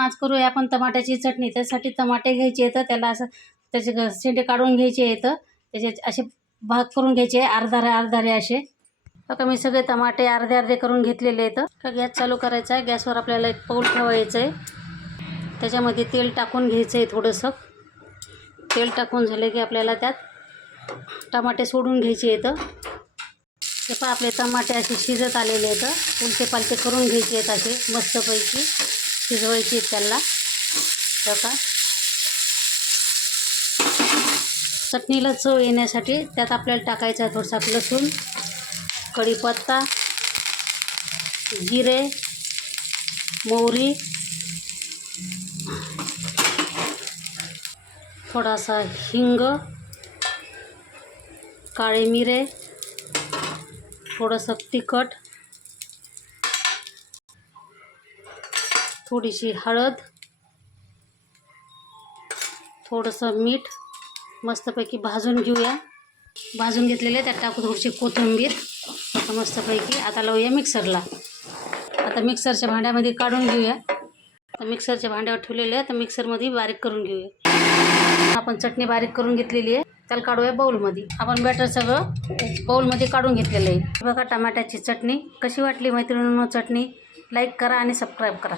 आज करूया आपण टमाट्याची चटणी। त्यासाठी टमाटे घ्यायचे आहेत, त्याला असं त्याचे शेंडे काढून घ्यायचे आहेत, त्याचे असे भाग करून घ्यायचे अर्धारे असे। आता मी सगळे टमाटे अर्धे अर्धे करून घेतलेले आहेत। तर गॅस चालू करायचा आहे। गॅसवर आपल्याला एक पाऊल ठेवायचं आहे, त्याच्यामध्ये तेल टाकून घ्यायचं आहे थोडंसं। तेल टाकून झाले की आपल्याला त्यात टमाटे सोडून घ्यायचे आहेत। ते पण आपले टमाटे असे शिजत आलेले आहेत, उलटे पालटे करून घ्यायचे आहेत, असे मस्तपैकी शिजवायचे आहेत त्याला। बघा चटणीला चव येण्यासाठी त्यात आपल्याला टाकायचं आहे थोडंसं लसूण, कढीपत्ता, जिरे, मोहरी, थोडासा हिंग, काळे मिरे, थोडंसं तिखट, थोडीशी हळद, थोडंसं मीठ मस्तपैकी भाजून घेऊया। भाजून घेतलेले त्यात टाकू थोडीशी कोथिंबीर मस्तपैकी। आता लावूया मिक्सरला। आता मिक्सरच्या भांड्यामध्ये काढून घेऊया। आता मिक्सरच्या भांड्यावर ठेवलेले आहे, तर मिक्सरमध्ये बारीक करून घेऊया। आपण चटणी बारीक करून घेतलेली आहे, त्याला काढूया बाउलमध्ये। आपण बॅटर सगळं बाउलमध्ये काढून घेतलेलं आहे। बघा टमाट्याची चटणी कशी वाटली मैत्रिणींनो। चटणी लाईक करा आणि सबस्क्राईब करा।